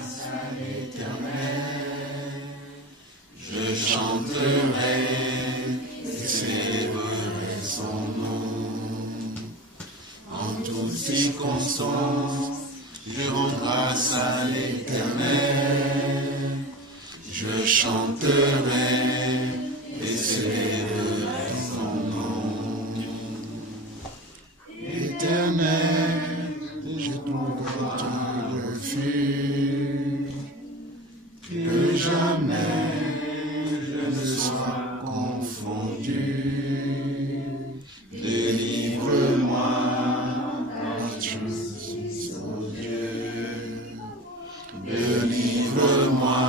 grâce à l'Éternel. Je chanterai et célébrerai son nom. En toutes circonstances, je rends grâce à l'Éternel. Je chanterai et célébrerai son nom. Éternel, je trouve tu le fus, que jamais je ne sois confondu. Délivre-moi dans justice, ô Dieu. Délivre-moi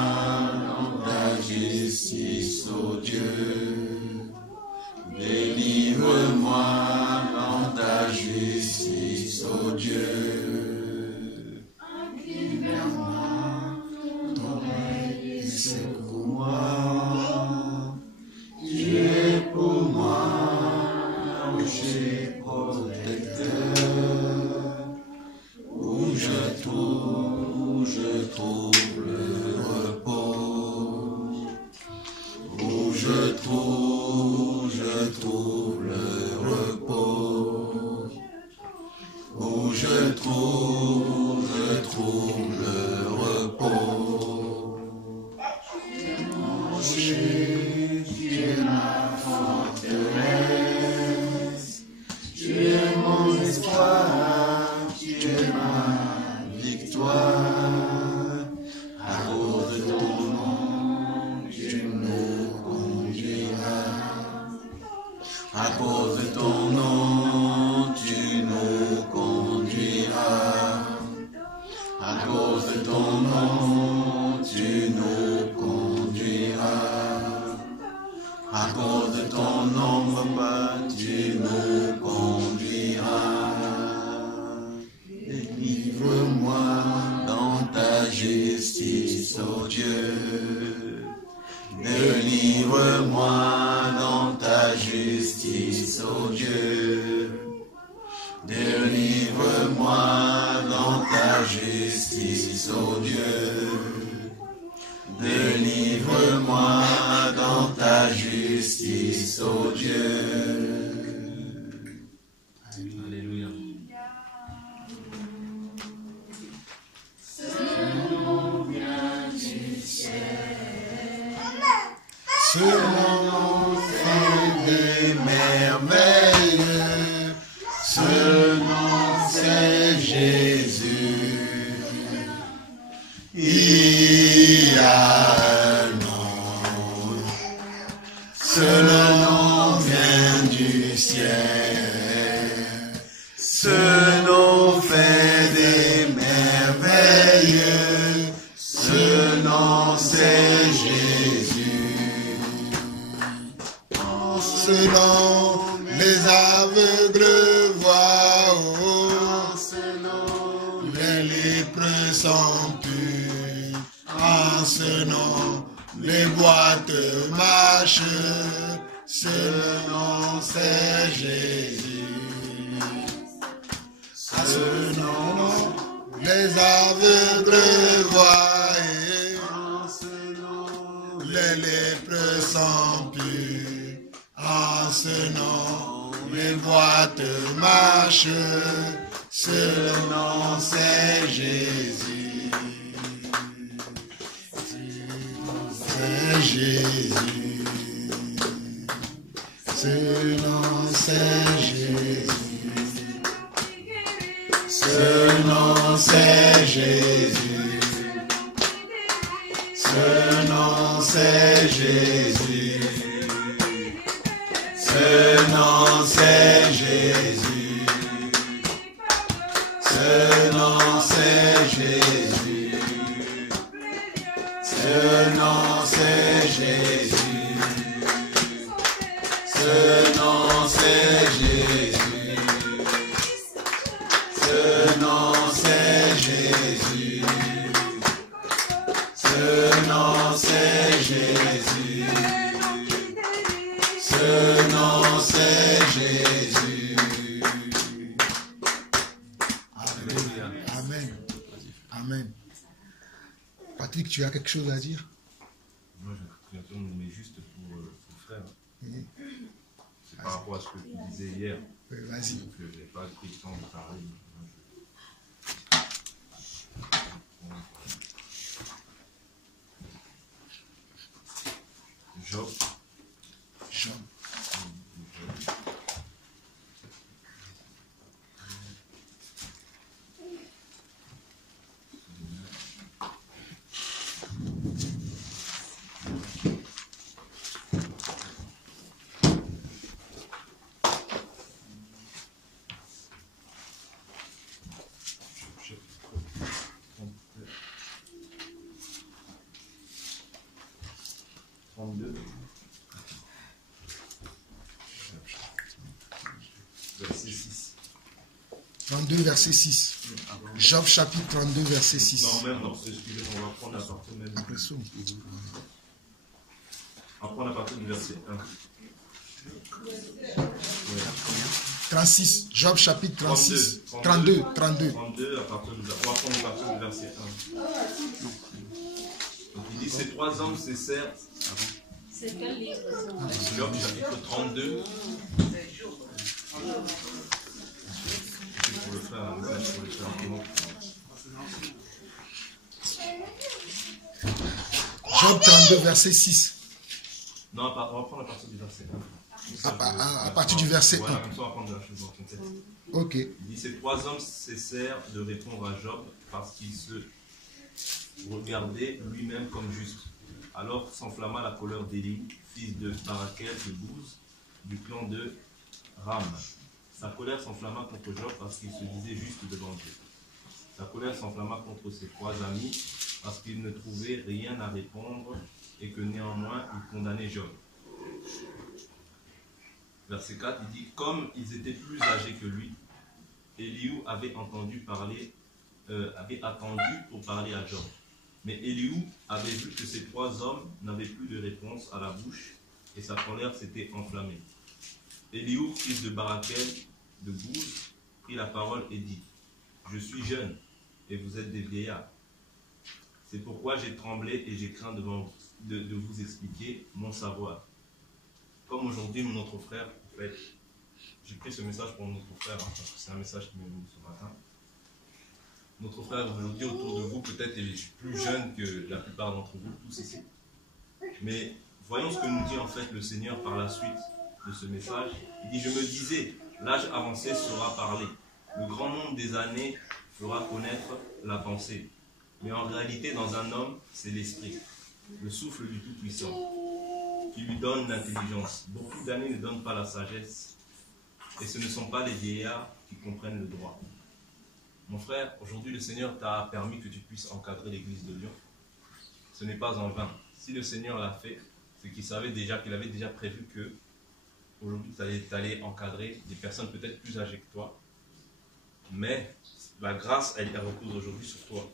dans ta justice, ô Dieu. Délivre-moi dans ta justice, ô Dieu. Incline-moi ton oreille et secours-moi. Tu es pour moi un rocher protecteur, où je trouve le repos, où je trouve le repos, où je trouve le repos. Mon rocher, tu es ma forteresse, tu es mon espoir, tu es ma victoire. À cause de ton nom, tu nous conduiras. À cause de ton nom, tu nous conduiras. À cause de ton nom, tu nous conduiras. À cause de ton nom, Papa, tu nous conduiras. Délivre-moi dans ta justice, ô Dieu. Délivre-moi dans ta justice, ô Dieu. Délivre-moi dans ta justice, ô Dieu. Délivre-moi dans ta justice, ô Dieu. Alléluia. Ce nom vient du ciel. Ce nom fait des merveilles. Ce nom c'est Jésus. Il y a un nom. Ce nom vient du ciel. Ce nom fait des merveilles. Ce nom c'est Jésus. En ce nom, les aveugles voient. En ce nom, les lépreux sont purs. En ce nom, les boîtes marchent. Ce nom c'est Jésus. À ce nom, les aveugles voient. En ce nom, les lépreux sont purs. En ce nom, les boîtes marchent. Ce nom c'est Jésus. C'est Jésus. Ce nom c'est Jésus. Ce nom c'est Jésus. Ce nom c'est Jésus. Ce nom c'est Jésus. Ce nom c'est Jésus. Ce nom c'est Jésus. Ce nom c'est Jésus. Ce nom c'est Jésus. Ce nom c'est Jésus. Ce nom c'est Jésus. Alléluia. Amen. Amen. Patrick, tu as quelque chose à dire? Moi, je mais juste pour le frère. C'est par rapport à ce que tu disais hier. Oui, vas-y. Je n'ai pas pris le temps de parler. Job. Verset 6. 32, verset 6. Job chapitre 32, verset 6. Non, même non, excusez-moi, on va prendre à partir même. Après ça. On va prendre à partir du verset 1. 36. Job chapitre 36. 32, 32. 32 à partir du, on va prendre à partir du verset 1. Donc il dit, ces trois hommes cessèrent. C'est quel livre? Job chapitre 32. C'est pour le faire, un message pour le faire un moment. Job 32, verset 6. Non, on va prendre à partir du verset 1. À partir du verset 1. Voilà, comme ça on va prendre la chose dans le contexte. Ok. Il dit, ces trois hommes cessèrent de répondre à Job parce qu'il se regardait lui-même comme juste. Alors s'enflamma la colère d'Élie, fils de Barakel de Bouz, du clan de Ram. Sa colère s'enflamma contre Job parce qu'il se disait juste devant Dieu. Sa colère s'enflamma contre ses trois amis parce qu'ils ne trouvaient rien à répondre et que néanmoins ils condamnaient Job. Verset 4, il dit, comme ils étaient plus âgés que lui, Élihu avait attendu pour parler à Job. Mais Élihu avait vu que ces trois hommes n'avaient plus de réponse à la bouche et sa colère s'était enflammée. Élihu, fils de Barakel de Bouz, prit la parole et dit, je suis jeune et vous êtes des vieillards. C'est pourquoi j'ai tremblé et j'ai craint de vous expliquer mon savoir. Comme aujourd'hui, notre frère, en fait, j'ai pris ce message pour notre frère, parce que c'est un message qui m'est venu ce matin. Notre frère aujourd'hui autour de vous, peut-être est plus jeune que la plupart d'entre vous, tous ici. Mais voyons ce que nous dit en fait le Seigneur par la suite de ce message. Il dit, je me disais, l'âge avancé saura parler. Le grand nombre des années fera connaître la pensée. Mais en réalité, dans un homme, c'est l'esprit, le souffle du Tout-Puissant, qui lui donne l'intelligence. Beaucoup d'années ne donnent pas la sagesse. Et ce ne sont pas les vieillards qui comprennent le droit. Mon frère, aujourd'hui le Seigneur t'a permis que tu puisses encadrer l'église de Lyon. Ce n'est pas en vain. Si le Seigneur l'a fait, c'est qu'il savait déjà, qu'il avait déjà prévu que aujourd'hui tu allais encadrer des personnes peut-être plus âgées que toi. Mais la grâce, elle repose aujourd'hui sur toi.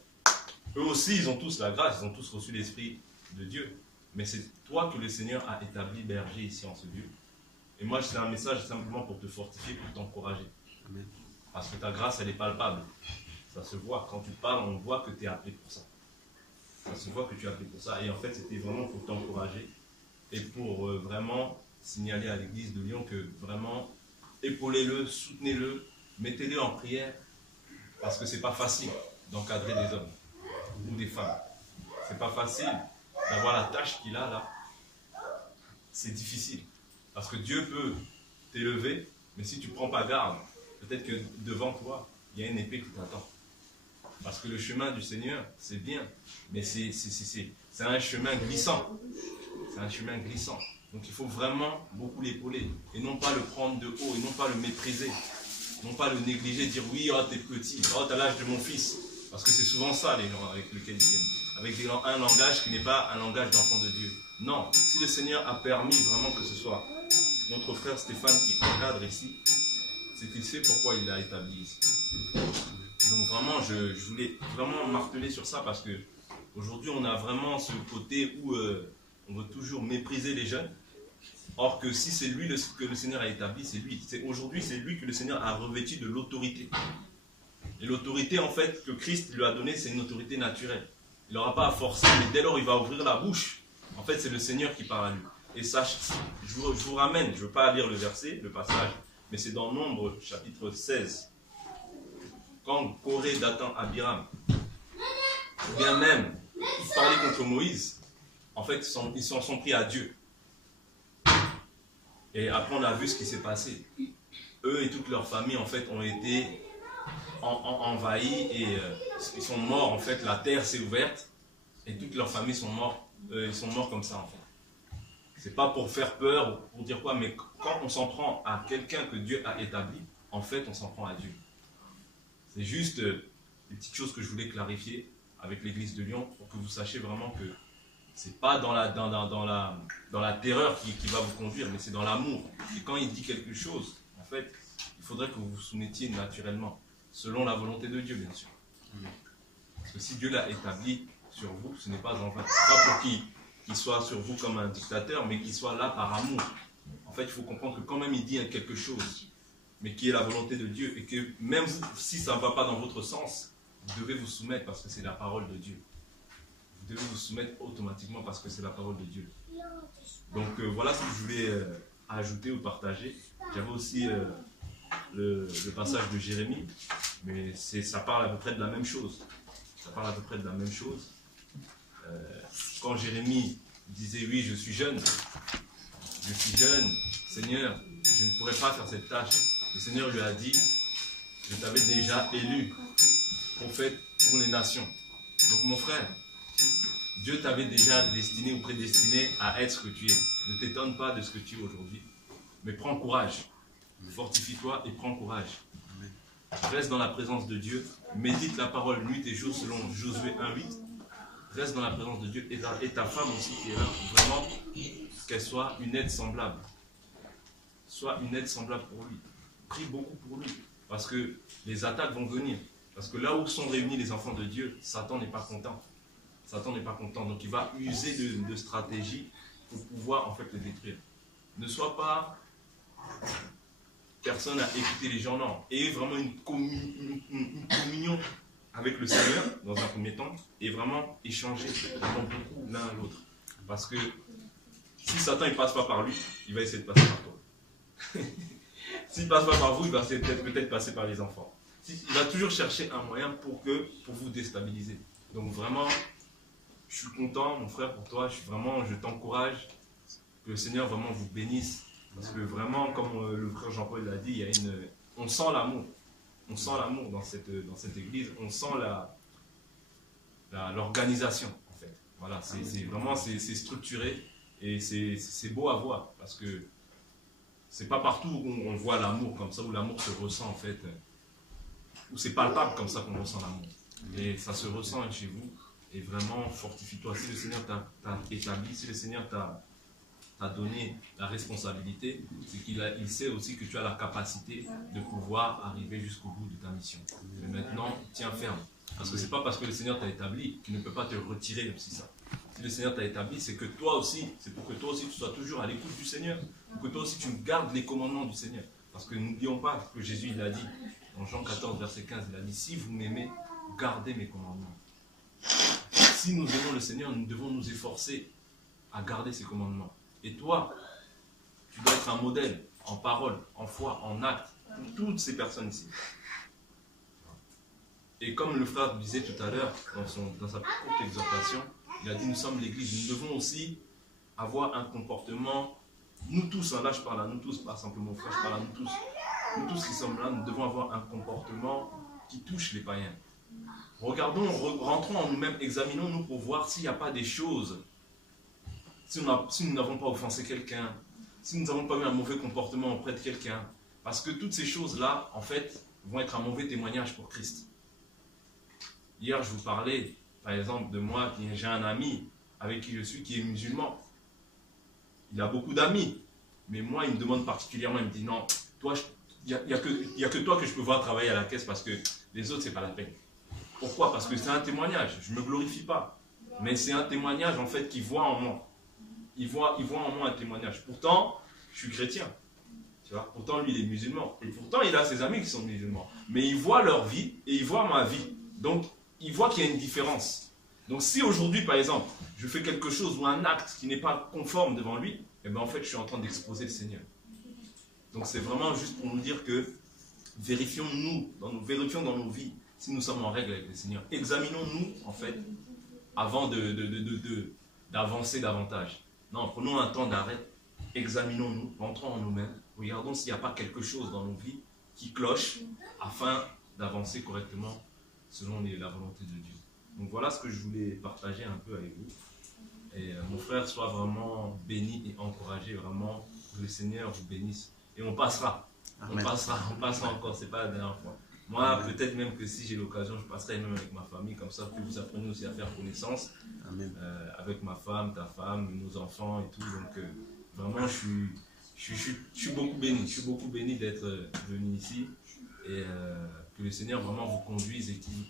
Eux aussi, ils ont tous la grâce, ils ont tous reçu l'Esprit de Dieu. Mais c'est toi que le Seigneur a établi berger ici en ce lieu. Et moi, c'est un message simplement pour te fortifier, pour t'encourager. Amen. Parce que ta grâce, elle est palpable. Ça se voit. Quand tu parles, on voit que tu es appelé pour ça. Ça se voit que tu es appelé pour ça. Et en fait, c'était vraiment pour t'encourager et pour vraiment signaler à l'église de Lyon que vraiment, épaulez-le, soutenez-le, mettez-le en prière. Parce que c'est pas facile d'encadrer des hommes ou des femmes. C'est pas facile d'avoir la tâche qu'il a là. C'est difficile. Parce que Dieu peut t'élever, mais si tu ne prends pas garde, peut-être que devant toi, il y a une épée qui t'attend. Parce que le chemin du Seigneur, c'est bien, mais c'est un chemin glissant. C'est un chemin glissant. Donc il faut vraiment beaucoup l'épauler. Et non pas le prendre de haut, et non pas le mépriser. Non pas le négliger, dire oui, oh, t'es petit, oh, t'as l'âge de mon fils. Parce que c'est souvent ça les gens avec lesquels ils viennent. Avec un langage qui n'est pas un langage d'enfant de Dieu. Non, si le Seigneur a permis vraiment que ce soit notre frère Stéphane qui encadre ici, c'est qu'il sait pourquoi il l'a établi ici. Donc vraiment, je voulais vraiment marteler sur ça parce que aujourd'hui on a vraiment ce côté où on veut toujours mépriser les jeunes. Or que si c'est lui que le Seigneur a établi, c'est lui. Aujourd'hui, c'est lui que le Seigneur a revêtu de l'autorité. Et l'autorité en fait que Christ lui a donnée, c'est une autorité naturelle. Il n'aura pas à forcer, mais dès lors il va ouvrir la bouche. En fait, c'est le Seigneur qui parle à lui. Et ça, je vous ramène, je ne veux pas lire le verset, le passage, mais c'est dans Nombre, chapitre 16. Quand Corée, Dathan, Abiram, ou bien même, ils parlaient contre Moïse, en fait, ils s'en sont pris à Dieu. Et après, on a vu ce qui s'est passé. Eux et toute leur famille, en fait, ont été envahis et ils sont morts. En fait, la terre s'est ouverte et toute leur famille sont morts. Ils sont morts comme ça, en fait. C'est pas pour faire peur ou pour dire quoi, mais quand on s'en prend à quelqu'un que Dieu a établi, en fait, on s'en prend à Dieu. C'est juste des petites choses que je voulais clarifier avec l'église de Lyon pour que vous sachiez vraiment que c'est pas dans la terreur qui va vous conduire, mais c'est dans l'amour. Et quand il dit quelque chose, en fait, il faudrait que vous vous soumettiez naturellement, selon la volonté de Dieu, bien sûr. Parce que si Dieu l'a établi sur vous, ce n'est pas en vain. Ce n'est pas pour qu'il soit sur vous comme un dictateur, mais qu'il soit là par amour. En fait, il faut comprendre que quand même il dit quelque chose, mais qui est la volonté de Dieu, et que même vous, si ça ne va pas dans votre sens, vous devez vous soumettre parce que c'est la parole de Dieu. Vous devez vous soumettre automatiquement parce que c'est la parole de Dieu. Donc voilà ce que je voulais ajouter ou partager. J'avais aussi le passage de Jérémie, mais ça parle à peu près de la même chose. Ça parle à peu près de la même chose. Quand Jérémie disait oui, je suis jeune, Seigneur, je ne pourrais pas faire cette tâche. Le Seigneur lui a dit, je t'avais déjà élu prophète pour les nations. Donc mon frère, Dieu t'avait déjà destiné ou prédestiné à être ce que tu es. Ne t'étonne pas de ce que tu es aujourd'hui, mais prends courage. Fortifie-toi et prends courage. Reste dans la présence de Dieu, médite la parole nuit et jour selon Josué 1:8. Reste dans la présence de Dieu et ta femme aussi qui est là, vraiment qu'elle soit une aide semblable. Sois une aide semblable pour lui. Prie beaucoup pour lui, parce que les attaques vont venir. Parce que là où sont réunis les enfants de Dieu, Satan n'est pas content. Satan n'est pas content, donc il va user de stratégies pour pouvoir en fait le détruire. Ne sois pas personne à écouter les gens, non. Et vraiment une communion avec le Seigneur dans un premier temps et vraiment échanger vraiment beaucoup l'un à l'autre. Parce que si Satan ne passe pas par lui, il va essayer de passer par toi. S'il ne passe pas par vous, il va peut-être passer par les enfants. Il va toujours chercher un moyen pour vous déstabiliser. Donc vraiment, je suis content, mon frère, pour toi. Je t'encourage. Que le Seigneur vraiment vous bénisse. Parce que vraiment, comme le frère Jean-Paul l'a dit, on sent l'amour. On sent l'amour dans cette église. On sent l'organisation, en fait. Voilà, c'est structuré et c'est beau à voir. Parce que c'est pas partout où on voit l'amour comme ça, où l'amour se ressent, en fait. Où c'est palpable comme ça qu'on ressent l'amour. Et ça se ressent chez vous. Et vraiment, fortifie-toi. Si le Seigneur t'a établi, si le Seigneur t'a donné la responsabilité, c'est qu'il sait aussi que tu as la capacité de pouvoir arriver jusqu'au bout de ta mission. Mais maintenant, tiens ferme. Parce que ce n'est pas parce que le Seigneur t'a établi qu'il ne peut pas te retirer aussi ça. Si le Seigneur t'a établi, c'est que toi aussi, c'est pour que toi aussi tu sois toujours à l'écoute du Seigneur. Pour que toi aussi tu gardes les commandements du Seigneur. Parce que n'oublions pas que Jésus il a dit, dans Jean 14, verset 15, il a dit, si vous m'aimez, gardez mes commandements. Si nous aimons le Seigneur, nous devons nous efforcer à garder ses commandements. Et toi, tu dois être un modèle en parole, en foi, en acte, pour toutes ces personnes ici. Et comme le frère disait tout à l'heure, dans sa courte exhortation, il a dit, nous sommes l'église, nous devons aussi avoir un comportement, nous tous, là je parle à nous tous, pas simplement frère, je parle à nous tous qui sommes là, nous devons avoir un comportement qui touche les païens. Regardons, rentrons en nous-mêmes, examinons-nous pour voir s'il n'y a pas des choses, si nous n'avons pas offensé quelqu'un, si nous n'avons pas eu un mauvais comportement auprès de quelqu'un, parce que toutes ces choses-là, en fait, vont être un mauvais témoignage pour Christ. Hier, je vous parlais, par exemple, de moi, j'ai un ami avec qui je suis, qui est musulman. Il a beaucoup d'amis, mais moi, il me demande particulièrement, il me dit, non, toi, il n'y a que toi que je peux voir travailler à la caisse parce que les autres, ce n'est pas la peine. Pourquoi? Parce que c'est un témoignage, je ne me glorifie pas, mais c'est un témoignage, en fait, qu'il voit en moi. Il voit en moi un témoignage. Pourtant, je suis chrétien. Tu vois? Pourtant, lui, il est musulman. Et pourtant, il a ses amis qui sont musulmans. Mais il voit leur vie et il voit ma vie. Donc, il voit qu'il y a une différence. Donc si aujourd'hui, par exemple, je fais quelque chose ou un acte qui n'est pas conforme devant lui, eh bien en fait, je suis en train d'exposer le Seigneur. Donc c'est vraiment juste pour nous dire que vérifions dans nos vies si nous sommes en règle avec le Seigneur. Examinons-nous, en fait, avant d'avancer davantage. Non, prenons un temps d'arrêt, examinons-nous, rentrons en nous-mêmes, regardons s'il n'y a pas quelque chose dans nos vies qui cloche afin d'avancer correctement selon la volonté de Dieu. Donc voilà ce que je voulais partager un peu avec vous. Et mon frère soit vraiment béni et encouragé, vraiment que le Seigneur vous bénisse. Et on passera. Amen. On passera encore, c'est pas la dernière fois. Moi, peut-être même que si j'ai l'occasion, je passerai même avec ma famille, comme ça, puis vous apprenez aussi à faire connaissance avec ma femme, ta femme, nos enfants et tout. Donc, vraiment, je suis beaucoup béni. Je suis beaucoup béni d'être venu ici et que le Seigneur vraiment vous conduise et qu'il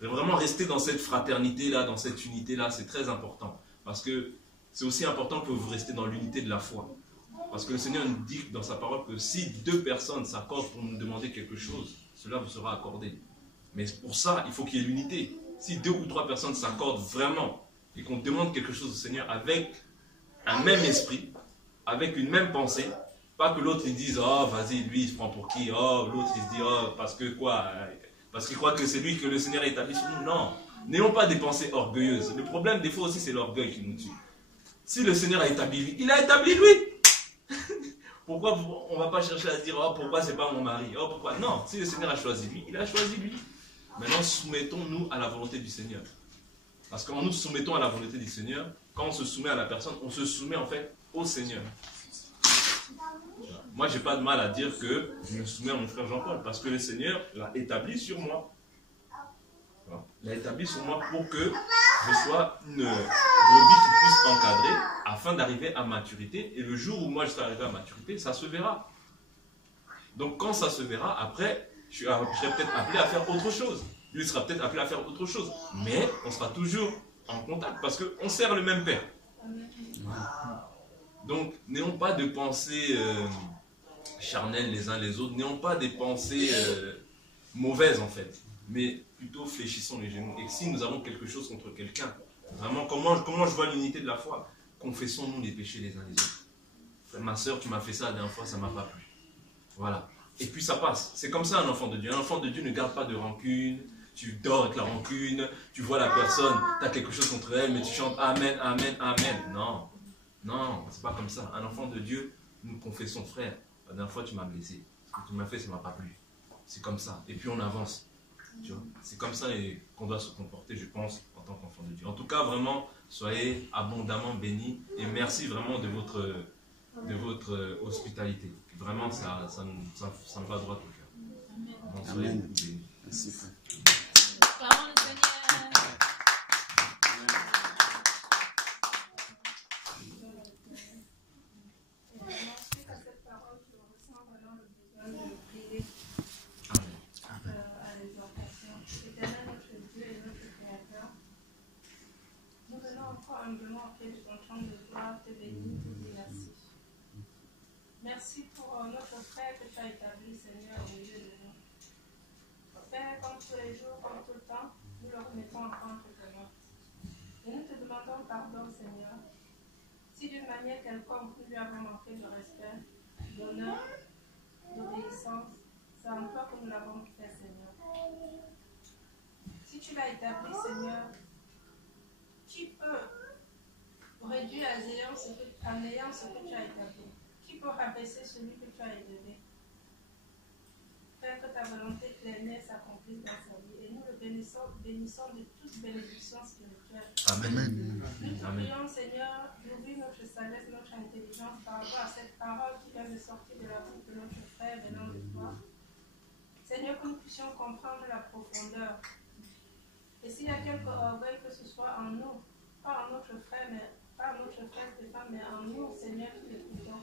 vraiment rester dans cette fraternité-là, dans cette unité-là, c'est très important. Parce que c'est aussi important que vous restez dans l'unité de la foi. Parce que le Seigneur nous dit dans sa parole que si 2 personnes s'accordent pour nous demander quelque chose, cela vous sera accordé. Mais pour ça, il faut qu'il y ait l'unité. Si 2 ou 3 personnes s'accordent vraiment et qu'on demande quelque chose au Seigneur avec un même esprit, avec une même pensée, pas que l'autre il dise « Oh, vas-y, lui, il se prend pour qui? Oh, l'autre, il se dit « Oh, parce que quoi? Parce qu'il croit que c'est lui que le Seigneur a établi sur nous. » Non, n'ayons pas des pensées orgueilleuses. Le problème, des fois aussi, c'est l'orgueil qui nous tue. Si le Seigneur a établi lui, il a établi lui. Pourquoi on ne va pas chercher à se dire « Oh, pourquoi c'est pas mon mari? Oh, pourquoi ?» Non, si le Seigneur a choisi lui, il a choisi lui. Maintenant, soumettons-nous à la volonté du Seigneur. Parce qu'en nous soumettons à la volonté du Seigneur, quand on se soumet à la personne, on se soumet en fait au Seigneur. Moi, je n'ai pas de mal à dire que je me soumets à mon frère Jean-Paul, parce que le Seigneur l'a établi sur moi. Il l'a établi sur moi pour que je sois une brebis qui puisse encadrer afin d'arriver à maturité. Et le jour où moi je serai arrivé à maturité, ça se verra. Donc quand ça se verra, après, je serai peut-être appelé à faire autre chose. Lui sera peut-être appelé à faire autre chose. Mais on sera toujours en contact parce qu'on sert le même Père. Donc n'ayons pas de pensées charnelles les uns les autres. N'ayons pas des pensées mauvaises en fait. Mais plutôt fléchissons les genoux. Et si nous avons quelque chose contre quelqu'un, vraiment, comment je vois l'unité de la foi? Confessons-nous les péchés les uns les autres. Ma soeur, tu m'as fait ça la dernière fois, ça ne m'a pas plu. Voilà. Et puis ça passe. C'est comme ça un enfant de Dieu. Un enfant de Dieu ne garde pas de rancune. Tu dors avec la rancune, tu vois la personne, tu as quelque chose contre elle, mais tu chantes Amen, Amen, Amen. Non, non, c'est pas comme ça. Un enfant de Dieu, nous confessons, frère, la dernière fois tu m'as blessé. Ce que tu m'as fait, ça ne m'a pas plu. C'est comme ça. Et puis on avance. C'est comme ça qu'on doit se comporter, je pense, en tant qu'enfant de Dieu. En tout cas, vraiment, soyez abondamment bénis et merci vraiment de votre hospitalité. Vraiment, ça me va droit au cœur. Donc, soyez bénis. Merci. Parole du Seigneur. Suite à cette parole, je ressens vraiment le besoin de prier à l'exhortation. Éternel notre Dieu et notre Créateur, nous venons encore humblement auprès de ton trône de gloire, te bénir, te dire merci. Merci pour notre frère que tu as établi, Seigneur, au milieu de nous. Père, comme tous les jours, comme tout le temps, nous le remettons encore entre tes mains. Et nous te demandons pardon, Seigneur, si d'une manière quelconque nous lui avons manqué de respect, d'honneur, d'obéissance, c'est en toi que nous l'avons fait, Seigneur. Si tu l'as établi, Seigneur, qui peut réduire en ayant ce que tu as établi? Qui peut rabaisser celui que tu as élevé? Père, que ta volonté pleine s'accomplisse dans sa vie. Et nous le bénissons de toute bénédiction spirituelle. Amen. Nous te prions, Seigneur, d'ouvrir notre sagesse, notre intelligence par rapport à cette parole qui vient de sortir de la bouche de notre frère venant de toi. Seigneur, que nous puissions comprendre la profondeur. Et s'il y a quelque orgueil que ce soit en nous, pas en notre frère, Stéphane, mais en nous, Seigneur, qui l'écoutons.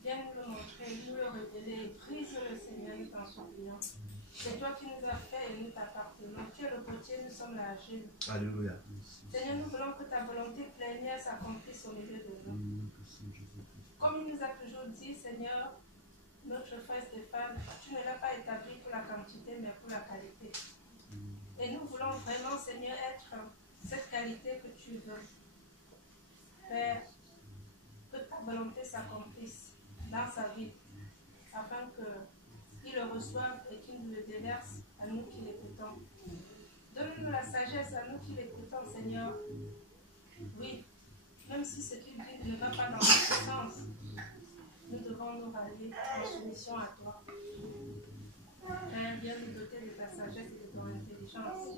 Viens nous le montrer, nous le révéler, brise-le, Seigneur, nous t'en supplions. C'est toi qui nous as fait et nous t'appartenons. Tu es le potier, nous sommes la Jules. Alléluia. Seigneur, nous voulons que ta volonté plénière s'accomplisse au milieu de nous. Comme il nous a toujours dit, Seigneur, notre frère Stéphane, tu ne l'as pas établi pour la quantité, mais pour la qualité. Et nous voulons vraiment, Seigneur, être cette qualité qualité que tu veux. Père, que ta volonté s'accomplisse dans sa vie, afin qu'il le reçoive et qu'il nous le déverse à nous qui l'écoutons. Donne-nous la sagesse à nous qui l'écoutons, Seigneur. Oui, même si ce qu'il dit ne va pas dans notre sens, nous devons nous rallier en soumission à toi. Père, viens nous doter de ta sagesse et de ton intelligence,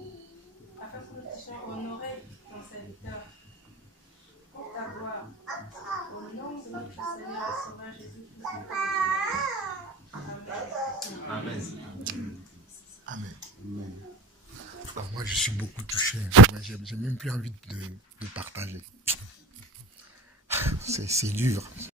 afin que nous puissions honorer ton serviteur pour ta gloire. Au nom de notre Seigneur et Sauveur Jésus-Christ. Amen. Amen. Bon, moi, je suis beaucoup touché. J'ai même plus envie de partager. C'est dur.